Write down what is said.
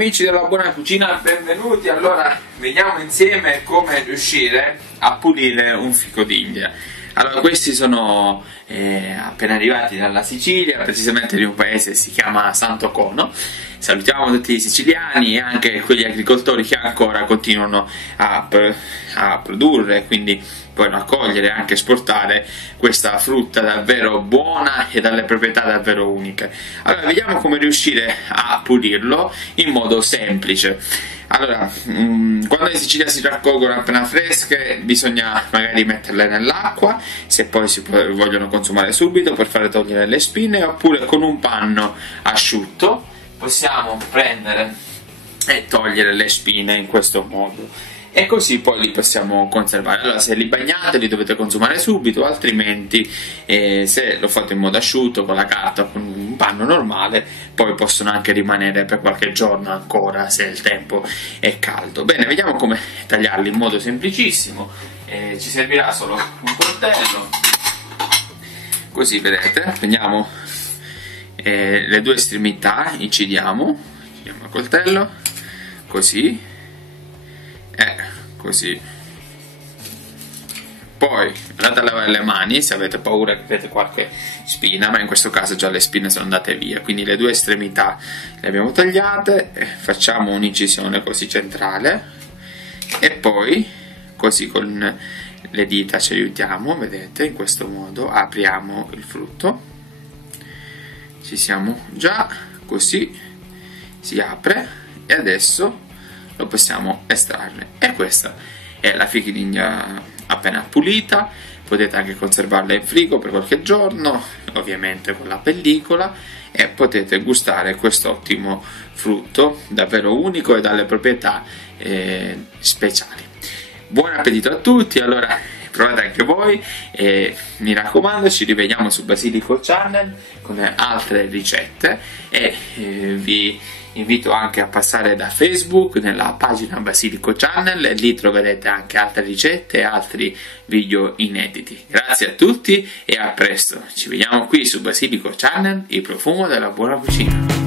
amici della buona cucina, benvenuti. Allora, vediamo insieme come riuscire a pulire un fico d'India. Allora, questi sono appena arrivati dalla Sicilia, precisamente di un paese che si chiama Santo Cono. Salutiamo tutti i siciliani e anche quegli agricoltori che ancora continuano a produrre, quindi poi raccogliere e anche esportare questa frutta davvero buona e dalle proprietà davvero uniche. Allora, vediamo come riuscire a pulirlo in modo semplice. Allora, quando in Sicilia si raccolgono appena fresche bisogna magari metterle nell'acqua, se poi vogliono consumare subito, per fare togliere le spine, oppure con un panno asciutto possiamo prendere e togliere le spine in questo modo. E così poi li possiamo conservare. Allora, se li bagnate li dovete consumare subito, altrimenti se lo fate in modo asciutto con la carta o con un panno normale, poi possono anche rimanere per qualche giorno ancora se il tempo è caldo. Bene, vediamo come tagliarli in modo semplicissimo. Ci servirà solo un coltello, così vedete, prendiamo le due estremità, incidiamo il coltello così. Così. Poi andate a lavare le mani se avete paura che avete qualche spina, ma in questo caso già le spine sono andate via, quindi le due estremità le abbiamo tagliate, facciamo un'incisione così centrale e poi così con le dita ci aiutiamo, vedete, in questo modo apriamo il frutto, ci siamo già, così si apre e adesso lo possiamo estrarre. E questa è la fichi d'India appena pulita. Potete anche conservarla in frigo per qualche giorno, ovviamente con la pellicola, e potete gustare questo ottimo frutto davvero unico e dalle proprietà speciali. Buon appetito a tutti. Allora, provate anche voi e mi raccomando, ci rivediamo su Basilico Channel con altre ricette e vi invito anche a passare da Facebook nella pagina Basilico Channel e lì troverete anche altre ricette e altri video inediti. Grazie a tutti e a presto, ci vediamo qui su Basilico Channel, il profumo della buona cucina.